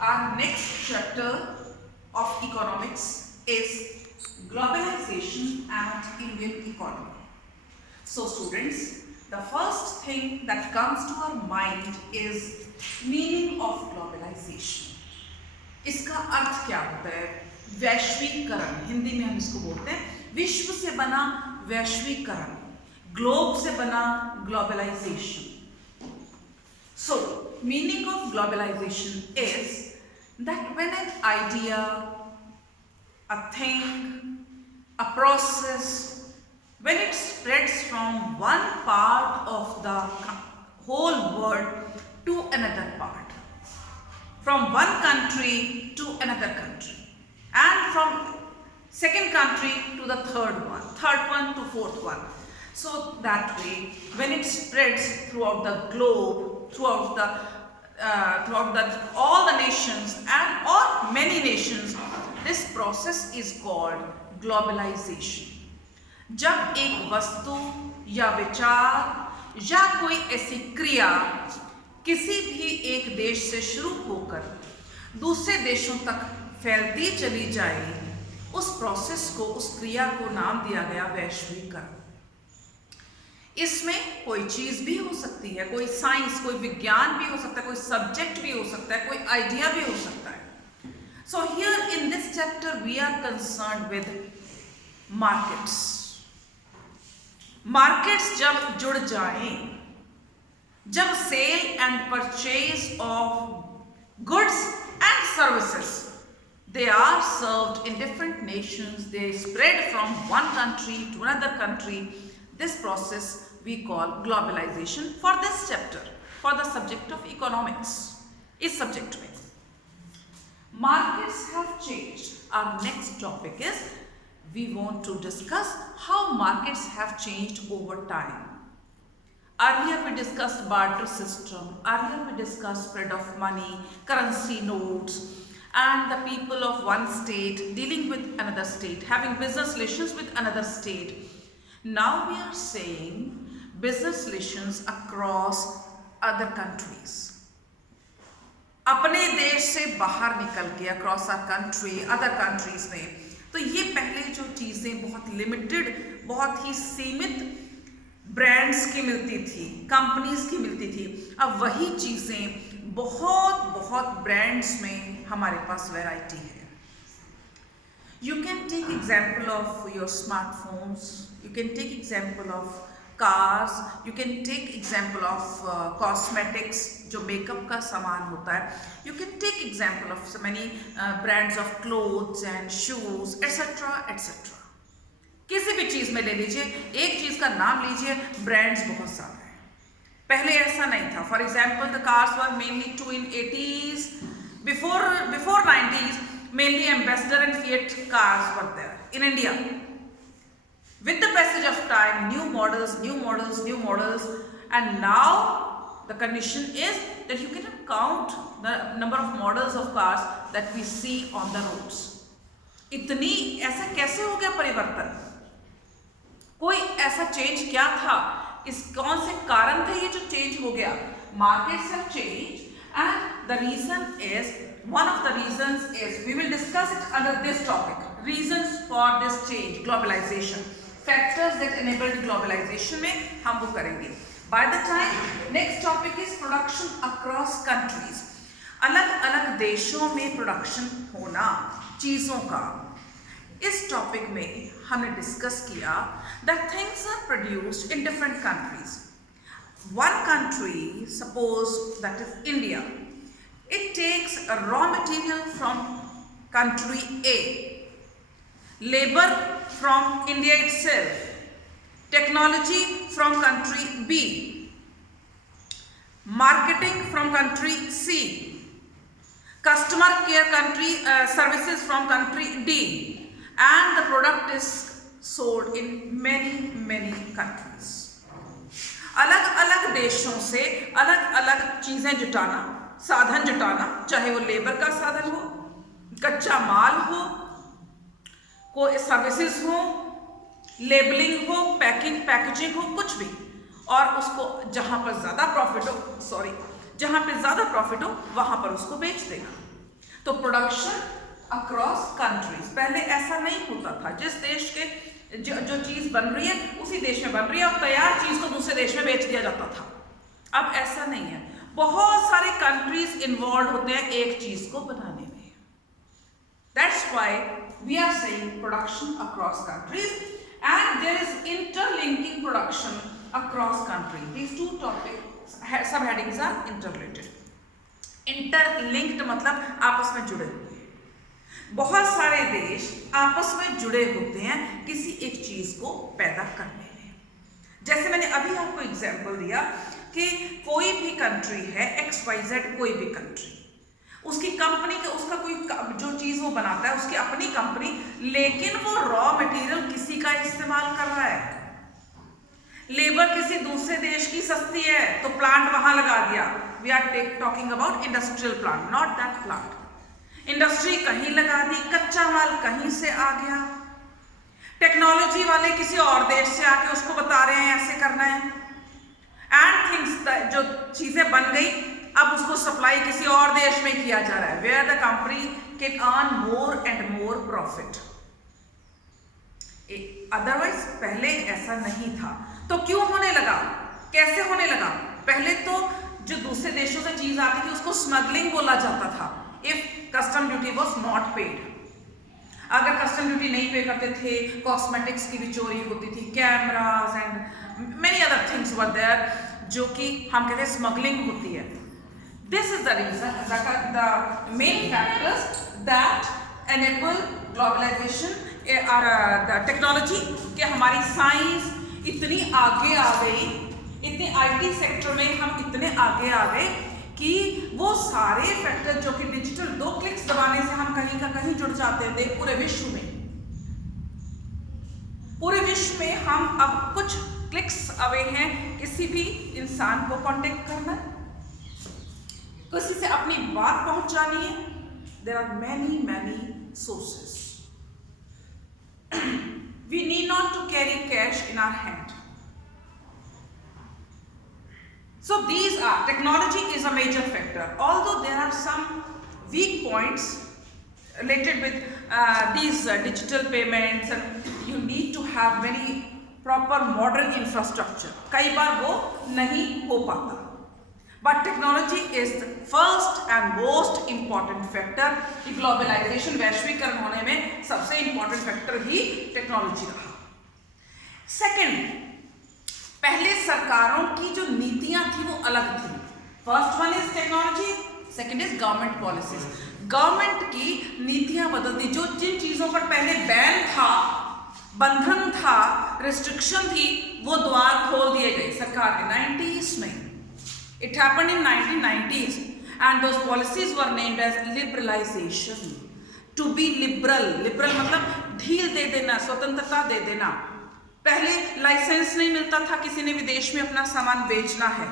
Our next chapter of economics is globalization and Indian economy. So students, the first thing that comes to our mind is meaning of globalization. इसका अर्थ क्या होता है? वैश्वीकरण, हिंदी में हम इसको बोलते हैं विश्व से बना वैश्वीकरण, ग्लोब से बना globalisation. So, meaning of globalization is that when an idea, a thing, a process, when it spreads from one part of the whole world to another part, from one country to another country, and from second country to the third one to fourth one. So that way, when it spreads throughout the globe, throughout all the nations and or many nations, this process is called globalization. जब एक वस्तु या विचार या कोई ऐसी क्रिया किसी भी एक देश से शुरू होकर दूसरे देशों तक फैलती चली जाए, उस प्रोसेस को, उस क्रिया को नाम दिया गया वैश्वीकरण. इसमें कोई चीज भी हो सकती है, कोई साइंस, कोई विज्ञान भी हो सकता है, कोई सब्जेक्ट भी हो सकता है, कोई आइडिया भी हो सकता है. So here in this chapter we are concerned with markets. Markets जब जुड़ जाएं, जब sale and purchase of goods and services, they are served in different nations, they spread from one country to another country, this process we call globalization. For this chapter, for the subject of economics, is subject में markets have changed. Our next topic is we want to discuss how markets have changed over time. Earlier we discussed barter system, earlier we discussed spread of money, currency notes, and the people of one state dealing with another state, having business relations with another state. Now we are saying business relations across other countries. अपने देश से बाहर निकल के across our country, other countries में, तो ये पहले जो चीज़ें बहुत लिमिटेड, बहुत ही सीमित ब्रांड्स की मिलती थी, कंपनीज की मिलती थी, अब वही चीज़ें बहुत बहुत ब्रांड्स में हमारे पास वैरायटी है. You can take example of your smartphones, you can take example of cars, you can take example of cosmetics, जो मेकअप का सामान होता है, you can take example of so many brands of clothes and shoes, etc. etc. किसी भी चीज़ में ले लीजिए, एक चीज़ का नाम लीजिए, ब्रांड्स बहुत सारे हैं. पहले ऐसा नहीं था. For example the cars were mainly two in 80s, before 90s mainly Ambassador and Fiat cars were there in India. With the passage of time, new models, and now the condition is that you cannot count the number of models of cars that we see on the roads. इतनी ऐसा कैसे हो गया परिवर्तन? कोई ऐसा change क्या था? इस कौन से कारण थे ये जो चेंज हो गया? Markets have changed, and the reason is, one of the reasons is, we will discuss it under this topic, reasons for this change, globalization, factors that enabled globalization में हम वो करेंगे. By the time next topic is production across countries, अलग अलग देशों में production होना चीज़ों का. इस टॉपिक में हमने डिस्कस किया that things are produced in different countries. One country, suppose that is India, it takes a raw material from country A, labor from India itself, technology from country B, marketing from country C, customer care services from country D, and the product is sold in many countries. अलग अलग देशों से अलग अलग चीज़ें जुटाना, साधन जुटाना, चाहे वो लेबर का साधन हो, कच्चा माल हो, कोई सर्विसेज हो, लेबलिंग हो, पैकेजिंग हो, कुछ भी, और उसको जहाँ पर ज़्यादा प्रॉफिट हो वहाँ पर उसको बेच देगा. तो प्रोडक्शन अक्रॉस कंट्रीज, पहले ऐसा नहीं होता था। जिस देश के जो चीज बन रही है उसी देश में बन रही है और तैयार चीज को दूसरे देश में बेच दिया जाता था। अब ऐसा नहीं है, बहुत सारे कंट्रीज इन्वॉल्व होते हैं एक चीज को बनाने में। That's why we are saying production across countries and there is interlinking production across country. These two topic sub headings are interrelated. Interlinked मतलब आपस में जुड़े हुए। बहुत सारे देश आपस में जुड़े होते हैं किसी एक चीज को पैदा करने में। जैसे मैंने अभी आपको एग्जांपल दिया कि कोई भी कंट्री है XYZ, कोई भी कंट्री, उसकी कंपनी के उसका कोई जो चीज वो बनाता है उसकी अपनी कंपनी, लेकिन वो रॉ मटेरियल किसी का इस्तेमाल कर रहा है। लेबर किसी दूसरे देश की सस्ती है तो प्लांट वहां लगा दिया। We are talking about industrial plant, not that plant. Industry कहीं लगा दी, कच्चा माल कहीं से आ गया, टेक्नोलॉजी वाले किसी और देश से आके उसको बता रहे हैं ऐसे करना है, एंड थिंग्स जो चीजें बन गई अब उसको सप्लाई किसी और देश में किया जा रहा है, where the company can earn more and more profit. Otherwise पहले ऐसा नहीं था। तो क्यों होने लगा, कैसे होने लगा? पहले तो जो दूसरे देशों से चीज आती थी उसको स्मगलिंग बोला जाता था। If custom duty was not paid, अगर कस्टम ड्यूटी नहीं पे करते थे, कॉस्मेटिक्स की भी चोरी होती थी, cameras and many other things were there, जो कि हम कहते हैं स्मगलिंग होती है। This is the reason, the main factors that enable globalization और द टेक्नोलॉजी, कि हमारी साइंस इतनी आगे आ गई, इतने IT सेक्टर में हम इतने आगे आ गए कि वो सारे फैक्टर जो कि डिजिटल 2 क्लिक्स दबाने से हम कहीं का कहीं जुड़ जाते थे। पूरे विश्व में हम अब कुछ क्लिक्स अवे हैं किसी भी इंसान को कांटेक्ट करना, किसी से अपनी बात पहुंचानी है। There are many sources. We need not to carry cash in our hand. So these are, technology is a major factor, although there are some weak points related with these digital payments, and you need to have very proper modern infrastructure. कई बार वो नहीं हो पाता, but technology is the first and most important factor। कि globalisation, वैश्वीकरण होने में सबसे important factor ही टेक्नोलॉजी रहा। सेकेंड, पहले सरकारों की जो नीतियां थी वो अलग थी। First one is technology, second is government policies. Government की नीतियां बदल दी। जो जिन चीजों पर पहले बैन था, बंधन था, रिस्ट्रिक्शन थी, वो द्वार खोल दिए गए सरकार ने 90s में। It happened in 1990s and those policies were named as liberalization. To be liberal, liberal मतलब ढील दे देना, स्वतंत्रता दे देना। पहले लाइसेंस नहीं मिलता था किसी ने विदेश में अपना सामान बेचना है।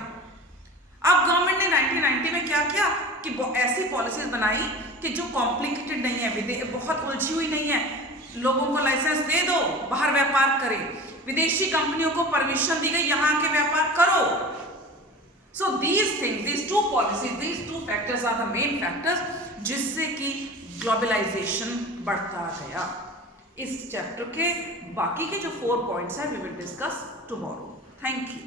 अब गवर्नमेंट ने 1990 में क्या किया कि ऐसी पॉलिसीज बनाई कि जो कॉम्प्लिकेटेड नहीं है, बहुत उलझी हुई नहीं है। लोगों को लाइसेंस दे दो, बाहर व्यापार करें। विदेशी कंपनियों को परमिशन दी गई, यहाँ के व्यापार करो। So these things, these two policies, these two factors are the main factors जिससे कि ग्लोबलाइजेशन बढ़ता गया। इस चैप्टर के बाकी के जो 4 पॉइंट्स हैं we will discuss tomorrow. Thank you.